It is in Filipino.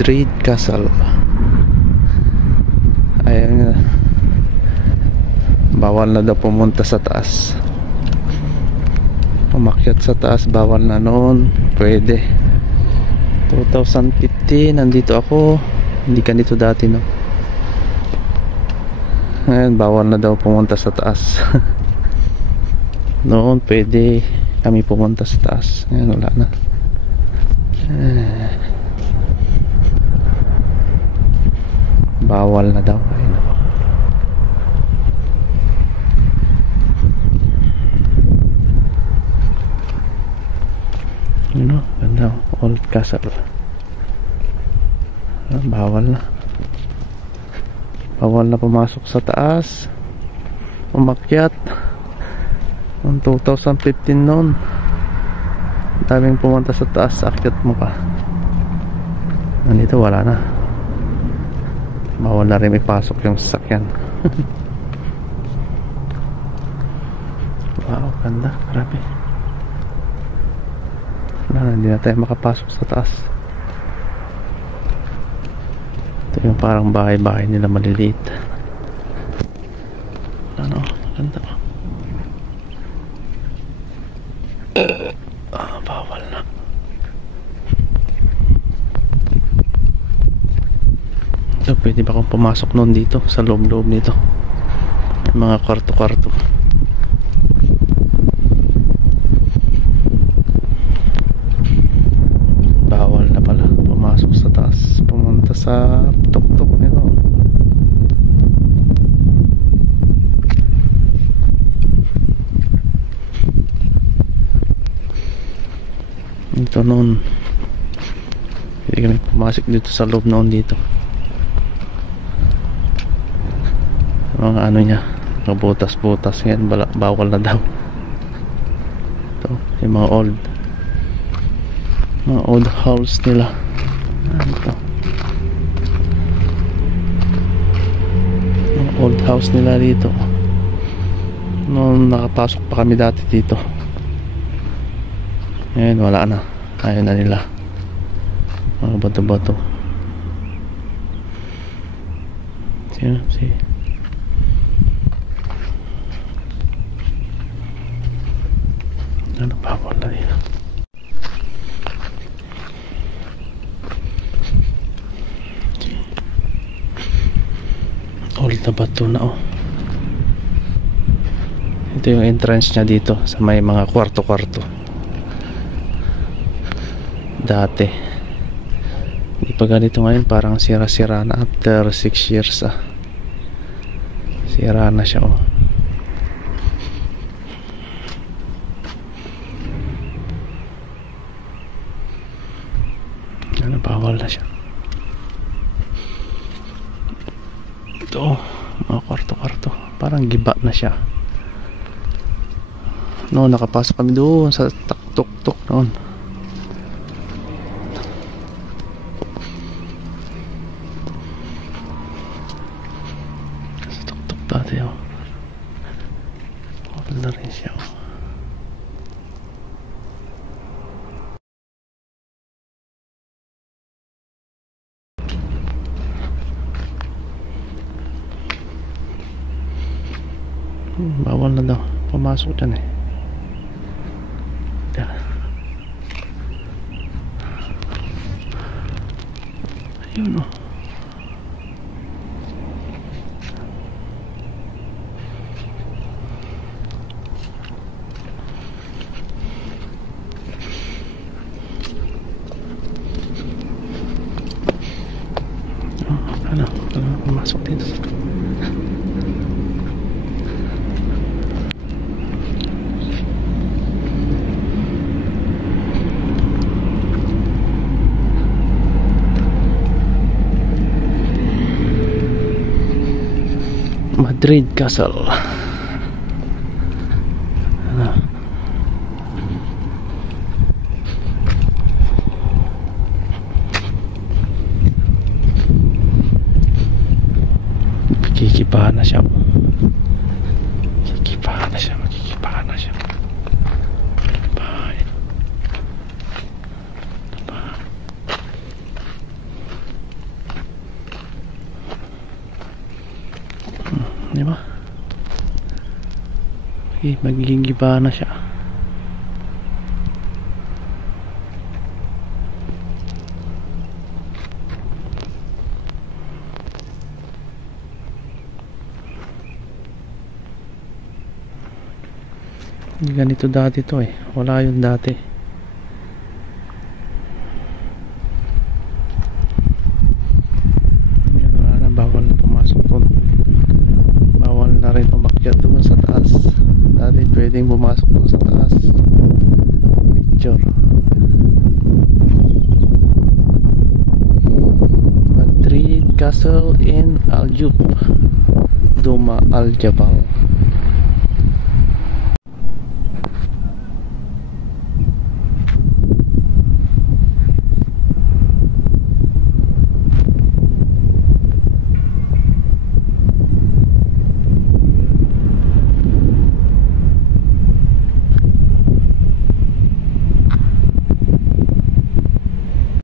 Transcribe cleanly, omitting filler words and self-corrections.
Madrid Castle. Ayan, bawal na daw pumunta sa taas. Umakyat sa taas bawal na noon. Pwede 2015 nandito ako, hindi ganito dati, no? Ayan, bawal na daw pumunta sa taas. Noon pwede kami pumunta sa taas. Ayan, wala na. Bawal na daw. Ayun ako. Yun o, ganda. Old castle. Bawal na. Bawal na pumasok sa taas. Umakyat. Noong 2015 noon, daming pumunta sa taas. Akyat mo pa. Nandito wala na. Bawal na rin ipasok yung sasakyan. Wow, ganda. Grabe. Hindi na tayo makapasok sa taas. Ito yung parang bahay-bahay nila maliliit. Ano, ganda. Bawal na. So, pwede ba akong pumasok noon dito sa loob-loob nito? May mga kwarto-kwarto. Bawal na pala pumasok sa taas, pumunta sa tuktok nito. Ito noon, hindi kami pumasok dito sa loob noon dito. Mga ano niya, mga butas-butas yan, bawal na daw. Ito, yung mga old house nila. Ito, mga old house nila dito. Noon nakapasok pa kami dati dito. Ngayon wala na. Ayaw na nila. Mga bato-bato. See. Ano pa wala nila. Old na bato na, oh. Ito yung entrance niya dito sa may mga kwarto-kwarto. Dati hindi pa ganito ngayon, parang sira-sira na after 6 years. Sira na siya, oh. Ano, bawal na siya. Ito, mga kwarto-kwarto, parang giba na siya. No, nakapasok kami doon sa tuk-tuk noon. Sa tuk-tuk dati, oh. Wala na rin siya, oh. Bawal na daw pumasok dyan, eh. Ayun, oh. Ano, pumasok dito. Madrid Castle. Kikipahan na siya. Kikipahan na siya. Kikipahan na siya. Bahay. magiging giba na siya. Ganito dati to eh, wala yun dati. Wala na, bawal na pumasok doon, bawal na rin umakyat doon sa taas. Dati pwedeng pumasok doon sa taas. Picture Madrid Castle in Aljub, Duma Al Jabal.